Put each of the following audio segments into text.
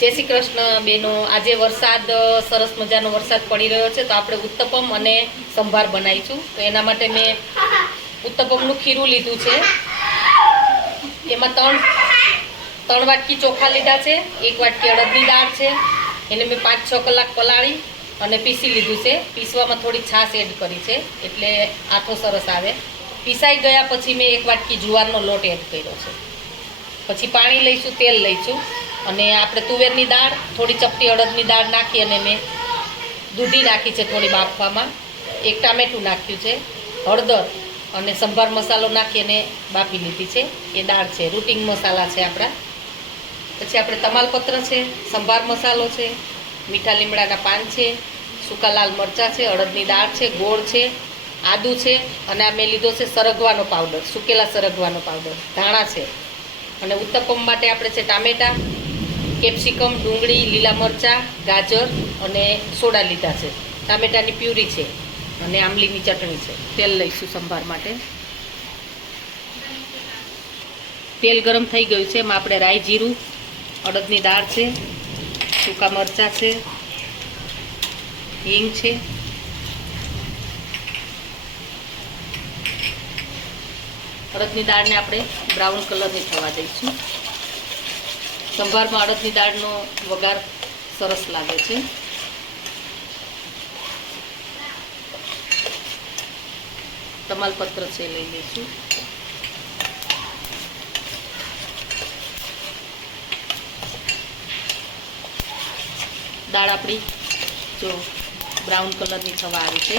જય શ્રી કૃષ્ણ બેનો। આજે વરસાદ સરસ મજાનો વરસાદ પડી રહ્યો છે, તો આપણે ઉત્તપમ અને સંભાર બનાવીશું। તો એના માટે મેં ઉત્તપમનું ખીરું લીધું છે। એમાં ત્રણ વાટકી ચોખા લીધા છે, 1 વાટકી અડદની દાળ છે। એને મેં 5-6 કલાક પલાળી અને પીસી લીધું છે। પીસવામાં થોડી છાશ એડ કરી છે, એટલે આથો સરસ આવે। પીસાઈ ગયા પછી મેં 1 વાટકી જુવારનો લોટ એડ કર્યો છે। પછી પાણી લઈશું, તેલ લઈશું અને આપણે તુવેરની દાળ, થોડી ચપટી અડદની દાળ નાખી અને મેં દૂધી નાખી છે થોડી બાફવામાં। 1 ટામેટું નાખ્યું છે, હળદર અને સંભાર મસાલો નાખી અને બાફી લીધી છે। એ દાળ છે, રૂટિંગ મસાલા છે આપણા। પછી આપણે તમાલપત્ર છે, સંભાર મસાલો છે, મીઠા લીમડાના પાન છે, સૂકા લાલ મરચાં છે, અડદની દાળ છે, ગોળ છે, આદું છે અને આ મેં લીધો છે સરગવાનો પાવડર, સુકેલા સરગવાનો પાવડર, ધાણા છે। અને ઉત્તપમ માટે આપણે છે ટામેટાં, કેપ્સિકમ, ડુંગળી, લીલા મરચાં, ગાજર અને સોડા લીધા છે। ટામેટાની પ્યુરી છે અને આંબલીની ચટણી છે। તેલ લઈશું સંભાર માટે। તેલ ગરમ થઈ ગયું છે, એમાં આપણે રાઈ જીરું, અડદની દાળ છે, સૂકા મરચાં છે, હિંગ છે, અડદની દાળને આપણે બ્રાઉન કલરની થવા દઈશું। સંભારમાં અડદની દાળનો વઘાર સરસ લાગે છે। તમાલપત્ર છે લઈ લઈશું। દાળ આપણી જો બ્રાઉન કલરની થવા આવી છે,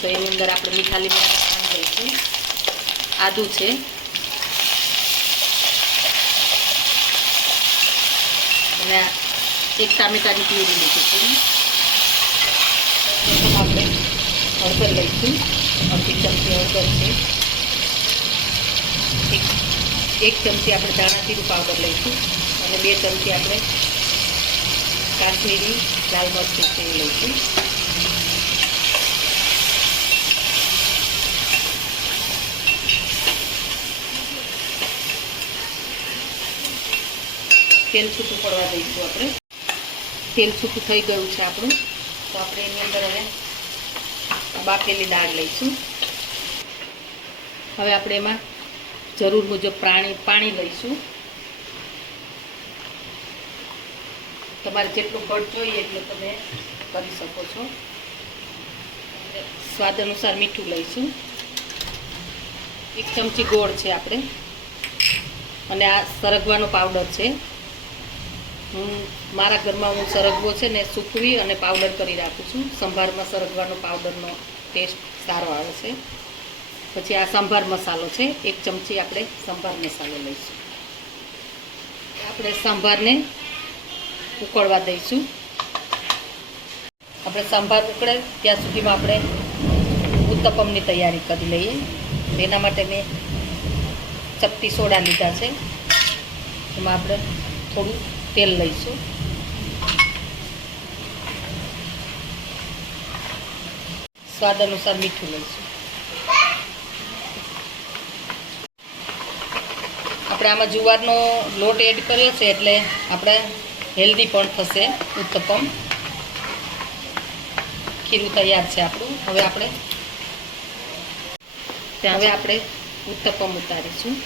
તો એની અંદર આપણે મીઠા લીમડાના પાન લઈશું, આદું છે, અને 1 ટામેટાની પ્યુરી લીધી છે। આપણે હળદર લઈશું, અડધી ચમચી હળદર છે, 1 ચમચી આપણે ધાણા જીરું પાવડર લઈશું અને 2 ચમચી આપણે કાશ્મીરી લાલ મરચું છે એ લઈશું। તેલ છૂટું પડવા દઈશું આપણે। તેલ છૂટું થઈ ગયું છે આપણું, તો આપણે એની અંદર હવે બાફેલી દાળ લઈશું। હવે આપણે એમાં જરૂર મુજબ પાણી લઈશું। તમારે જેટલું ઘટ જોઈએ એટલું તમે કરી શકો છો। સ્વાદ અનુસાર મીઠું લઈશું, 1 ચમચી ગોળ છે આપણે, અને આ સરગવાનો પાવડર છે। મારા ઘરમાં હું સરગવો છે ને સૂકવી અને પાવડર કરી રાખું છું। સંભારમાં સરગવાનો પાવડરનો ટેસ્ટ સારો આવે છે। પછી આ સંભાર મસાલો છે, 1 ચમચી આપણે સંભાર મસાલો લઈશું। આપણે સંભારને ઉકળવા દઈશું। આપણે સંભાર ઉકળે ત્યાં સુધીમાં આપણે ઉત્તપમની તૈયારી કરી લઈએ। એના માટે મેં ચપટી સોડા લીધા છે, એમાં આપણે થોડું તેલ લઈશું, સ્વાદ અનુસાર મીઠું લઈશું। આપણે આમાં જુવારનો લોટ એડ કર્યો છે, એટલે આપણે હેલ્ધી પણ થશે ઉત્તપમ। ખીરું તૈયાર છે આપણું। હવે આપણે ઉત્તપમ ઉતારીશું।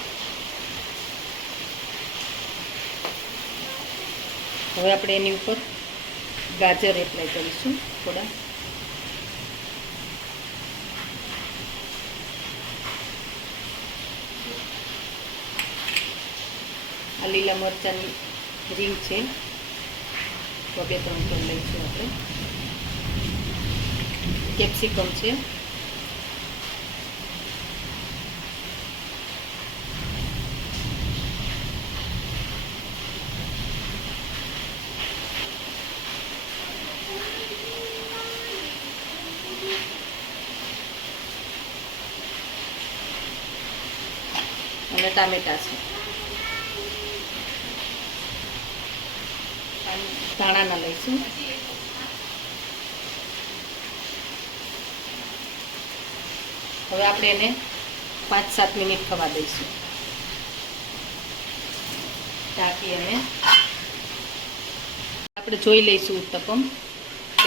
હવે આપણે એની ઉપર ગાજર એપ્લાય કરીશું થોડા, આ લીલા મરચાંની રીંગ છે, 2-3 કર લઈશું આપણે, કેપ્સિકમ છે, અને ટામેટાં છે, ધાણાના લઈશું। હવે આપણે એને 5-7 મિનિટ થવા દઈશું। ઢાંકી અને આપણે જોઈ લઈશું ઉત્તપમ.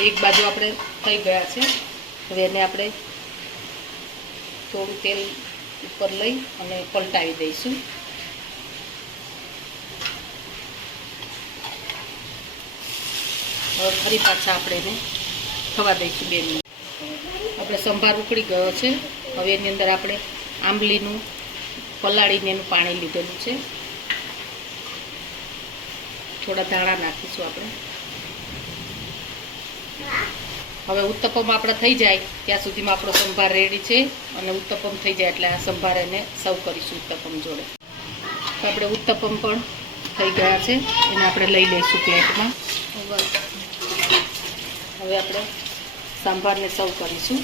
એક બાજુ આપણે થઈ ગયા છે. હવે એને આપણે થોડું તેલ ઉપર લઈ અને પલટાવી દઈશું. હવે ફરી પાછા આપણે એને થવા દઈશું 2 મિનિટ. આપણે સંભાર ઉકળી ગયો છે. હવે એની અંદર આપણે આંબલીનું પલાળીને એનું પાણી લીધેલું છે. થોડા ધાણા નાખીશું આપણે. હવે ઉત્તપમ આપણે થઈ જાય ત્યાં સુધીમાં આપણો સંભાર રેડી છે. અને ઉત્તપમ થઈ જાય એટલે આ સંભાર એને સર્વ કરીશું ઉત્તપમ જોડે. તો આપણે ઉત્તપમ પણ થઈ ગયા છે. એને આપણે લઈ લઈશું પ્લેટમાં. હવે આપણે સંભારને સર્વ કરીશું.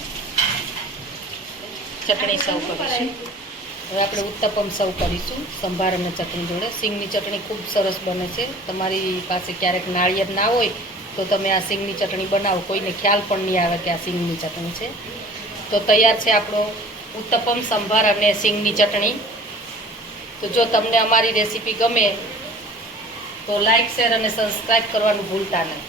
ચટણી સર્વ કરીશું. હવે આપણે ઉત્તપમ સર્વ કરીશું સંભાર અને ચટણી જોડે. સિંગની ચટણી ખૂબ સરસ બને છે. તમારી પાસે ક્યારેક નાળિયેર ના હોય તો તમે આ સિંગની ચટણી બનાવો. કોઈને ખ્યાલ પણ નહીં આવે કે આ સિંગની ચટણી છે. તો તૈયાર છે આપણો ઉત્તપમ, સંભાર અને સિંગની ચટણી. તો જો તમને અમારી રેસીપી ગમે તો લાઈક, શેર અને સબસ્ક્રાઈબ કરવાનું ભૂલતા નહીં.